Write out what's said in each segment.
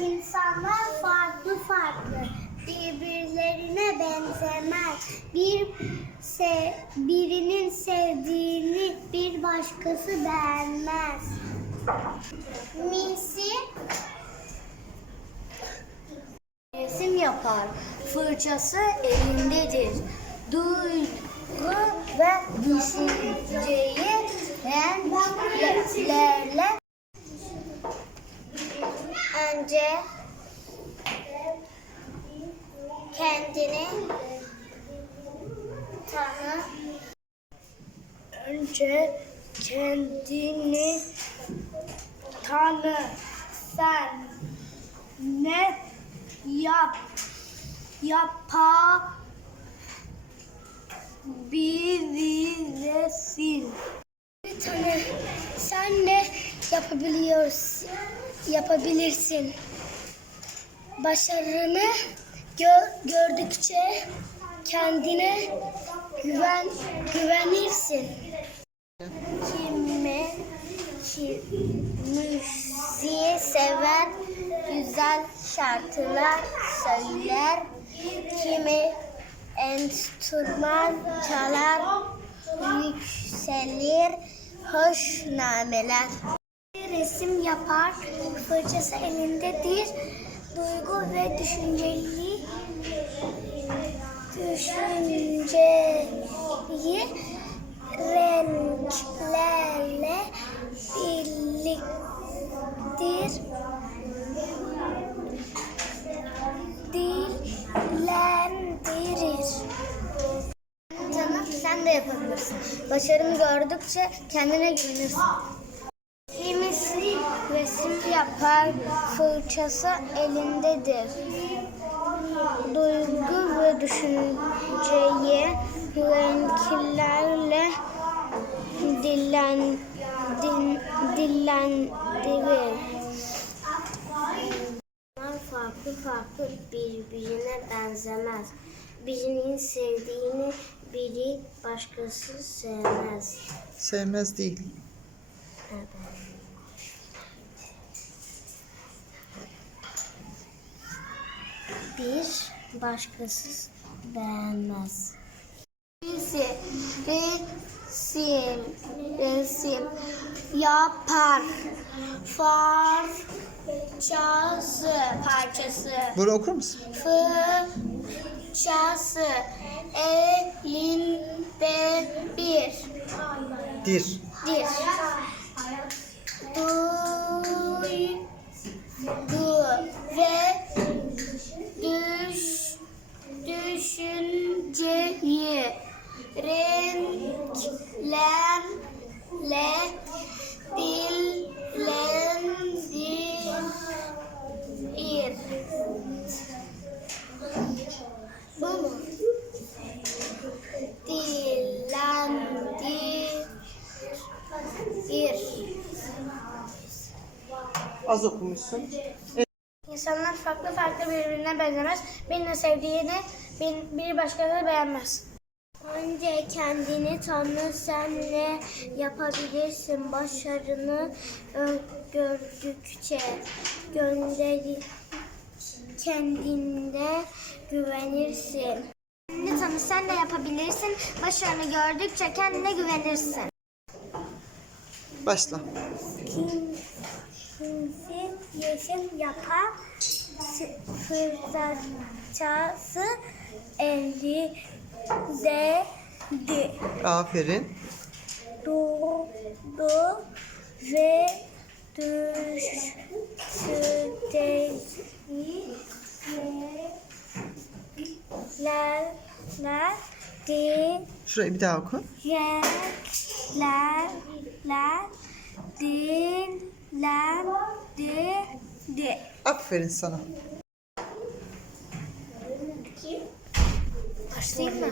İnsanlar farklı farklı, birbirlerine benzemez. Bir se birinin sevdiğini bir başkası beğenmez. Misi resim yapar. Fırçası elindedir. Duygu ve düşünceyi renklerle önce kendini tanı. Önce kendini tanı. Sen ne yap yapabilirsin? Bir tane sen ne yapabiliyorsun? Yapabilirsin. Başarını gö- gördükçe kendine güven güvenirsin. Kimi ki müziği sever, güzel şarkılar söyler. Kimi enstrüman çalar, yükselir, hoş nameler. Resim yapar, fırçası elindedir. Duygu ve düşünceli düşünceyi renklerle birliktir. Dillendirir. Canım sen de yapabilirsin. Başarımı gördükçe kendine güvenirsin. Resim yapar, fırçası elindedir. Duygu ve düşünceyi renklerle dillen, din, dillendirir. Bunlar farklı farklı birbirine benzemez. Birinin sevdiğini biri başkası sevmez. Sevmez değil. Bir başkası beğenmez. Birisi resim, resim yapar. Parçası, parçası. Bunu okur musun? Fırçası elinde bir. Dir. Bir. Duygu ve düş, düşünceyi renklerle dillendirir. Bu mu? Dillendirir. Az okumuşsun. İnsanlar farklı farklı birbirine benzemez. Birini sevdiğini bir, bir başkası beğenmez. Önce kendini tanı, sen ne yapabilirsin başarını gördükçe gönderi kendinde güvenirsin. Kendini tanı, sen ne yapabilirsin başarını gördükçe kendine güvenirsin. Başla. Kim, resim yapar, sı- fırçası elinde Aferin. durdu ve düşlerler di Şurayı bir daha oku. renklerler dillendirdi. Aferin sana. Başlayayım mı?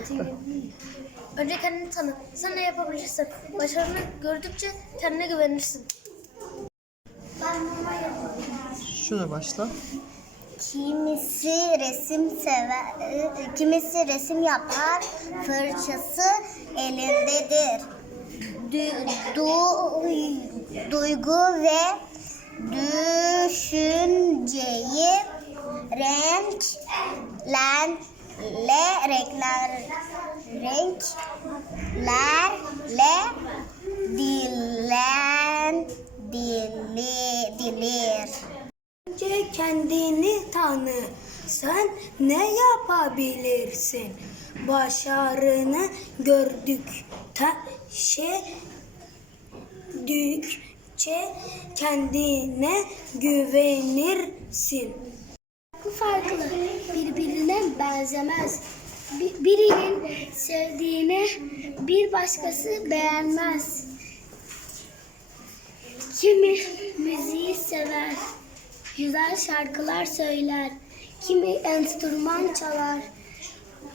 Önce kendini tanı. Sen ne yapabilirsin? Başarını gördükçe kendine güvenirsin. Ben bunu yapabilirim. Şuna başla. Kimisi resim sever, kimisi resim yapar, fırçası elindedir. Du- du- duygu ve düşünceyi renk, len, le, renkler, renklerle dilen, dili, dilir. Önce kendini tanı. Sen ne yapabilirsin? Başarını gördükçe dükçe kendine güvenirsin. Farklı, birbirine benzemez. Bi- Birinin sevdiğini bir başkası beğenmez. Kimi müziği sever, güzel şarkılar söyler. Kimi enstrüman çalar,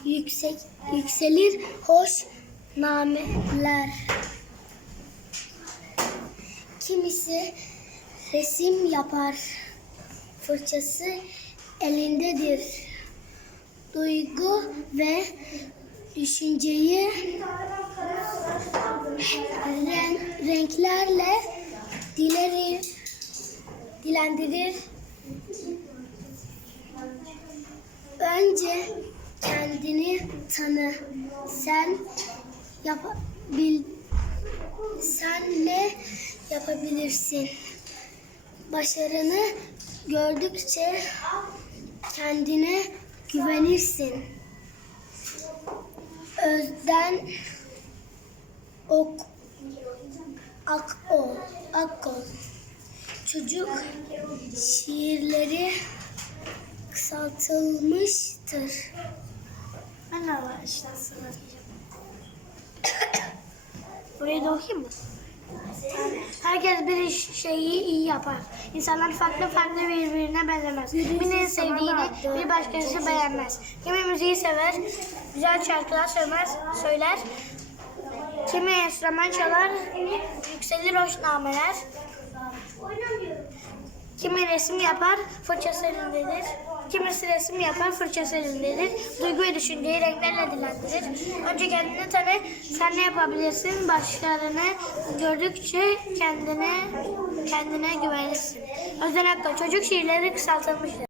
yüksek yükselir hoş nameler. Kimisi resim yapar, fırçası elindedir. Duygu ve düşünceyi ren- renklerle dilerir, dilendirir. Önce kendini tanı. Sen yapabil sen ne yapabilirsin? Başarını gördükçe kendine güvenirsin. Özden ok ak ol ak ol. Çocuk şiirleri kısaltılmıştır. Ben de başlasın. Burayı da okuyayım mı? Herkes bir şeyi iyi yapar. İnsanlar farklı farklı birbirine benzemez. Birinin sevdiğini bir başkası beğenmez. Kimi müziği sever, güzel şarkılar söyler, söyler. Kimi enstrüman çalar, yükselir hoş nameler. Kimi resim yapar, fırçası elindedir. Kimisi resim yapar, fırçası elindedir. Duygu ve düşünceyi renklerle dilendirir. Önce kendini tanı, sen ne yapabilirsin? Başlarını gördükçe kendine kendine güvenirsin. Özden Akta, çocuk şiirleri kısaltılmıştır.